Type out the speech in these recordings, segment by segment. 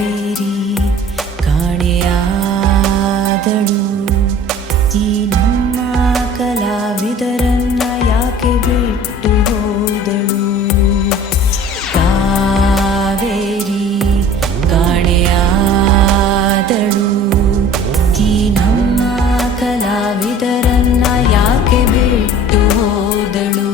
ಕಾವೇರಿ ಕಾಣೆಯಾದಳು. ಈ ನಮ್ಮ ಕಲಾವಿದರನ್ನ ಯಾಕೆ ಬಿಟ್ಟು ಹೋದಳು? ಕಾವೇರಿ ಕಾಣೆಯಾದಳು. ಈ ನಮ್ಮ ಕಲಾವಿದರನ್ನ ಯಾಕೆ ಬಿಟ್ಟು ಹೋದಳು?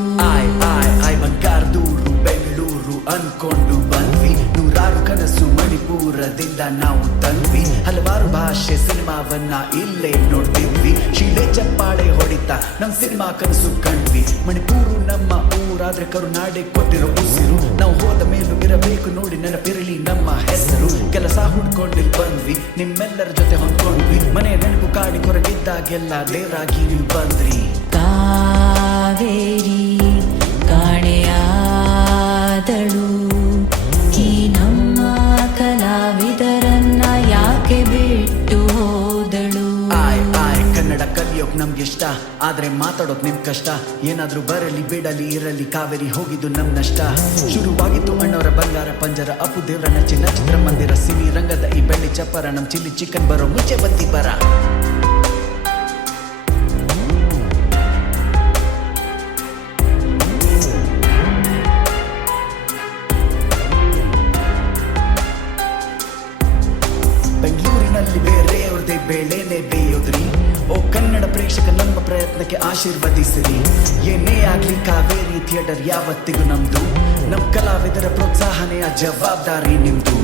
ಬಂಗಾರದೂರು ಬೆಂಗಳೂರು ಅನ್ಕೊಂಡು ಬಂದ್ವಿ, ನೂರಾರು ಕನಸು ಮಣಿಪುರದಿಂದ ನಾವು ತಂದ್ವಿ. ಹಲವಾರು ಭಾಷೆ ಸಿನಿಮಾವನ್ನ ಇಲ್ಲೇ ನೋಡ್ತಿದ್ವಿ, ಶಿಲೆ ಚಪ್ಪಾಳೆ ಹೊಡಿತಾ ನಮ್ ಸಿನಿಮಾ ಕನಸು ಕಂಡ್ವಿ. ಮಣಿಪುರು ನಮ್ಮ ಊರಾದ್ರೆ ಕರುನಾಡೆ ಕೊಟ್ಟಿರೋ ಉಸಿರು, ನಾವು ಹೋದ ಮೇಲೂ ಇರಬೇಕು ನೋಡಿ ನೆನಪಿರಲಿ ನಮ್ಮ ಹೆಸರು. ಕೆಲಸ ಹುಡ್ಕೊಂಡಿಲ್ ಬಂದ್ವಿ, ನಿಮ್ಮೆಲ್ಲರ ಜೊತೆ ಹೊಂದ್ಕೊಂಡ್ವಿ, ಮನೆ ನೆನಪು ಕಾಡಿ ಕೊರಗಿದ್ದಾಗೆಲ್ಲ ದೇವರಾಗಿ ನೀವು ಬಂದ್ರಿ. ಕಾವೇರಿ ಕಾಣೆಯಾದಳು. ಈ ನಮ್ಮ ಕಲಾವಿದರನ್ನ ಯಾಕೆ ಬಿಟ್ಟು ಹೋದಳು? ಕನ್ನಡ ಕಲಿಯೋಕ್ ನಮ್ಗಿಷ್ಟ, ಆದ್ರೆ ಮಾತಾಡೋಕ್ ನಿಮ್ ಕಷ್ಟ. ಏನಾದ್ರೂ ಬರಲಿ ಬಿಡಲಿ ಇರಲಿ, ಕಾವೇರಿ ಹೋಗಿದ್ದು ನಮ್ ನಷ್ಟ. ಶುರುವಾಗಿತ್ತು ಅಣ್ಣವರ ಬಂಗಾರ ಪಂಜರ, ಅಪ್ಪು ದೇವ್ರ ನಚ್ಚಿನ ಚಿತ್ರಮಂದಿರ, ಸಿನಿ ರಂಗದ ಈ ಬೆಳ್ಳಿ ಚಪ್ಪರ, ನಮ್ ಚಿಲ್ಲಿ ಚಿಕನ್ ಬರೋ ಮುಂಚೆ ಬಂದಿ ಬರ. ಬೆಂಗಳೂರಿನಲ್ಲಿ ಬೇರೆಯವ್ರದೇ ಬೇಳೆನೆ ಬೇಯೋದ್ರಿ. ಓ ಕನ್ನಡ ಪ್ರೇಕ್ಷಕ ನಮ್ಮ ಪ್ರಯತ್ನಕ್ಕೆ ಆಶೀರ್ವದಿಸಿರಿ. ಏನೇ ಆಗ್ಲಿ ಕಾವೇರಿ ಥಿಯೇಟರ್ ಯಾವತ್ತಿಗೂ ನಮ್ದು, ನಮ್ ಕಲಾವಿದರ ಪ್ರೋತ್ಸಾಹನೆಯ ಜವಾಬ್ದಾರಿ ನಿಮ್ದು.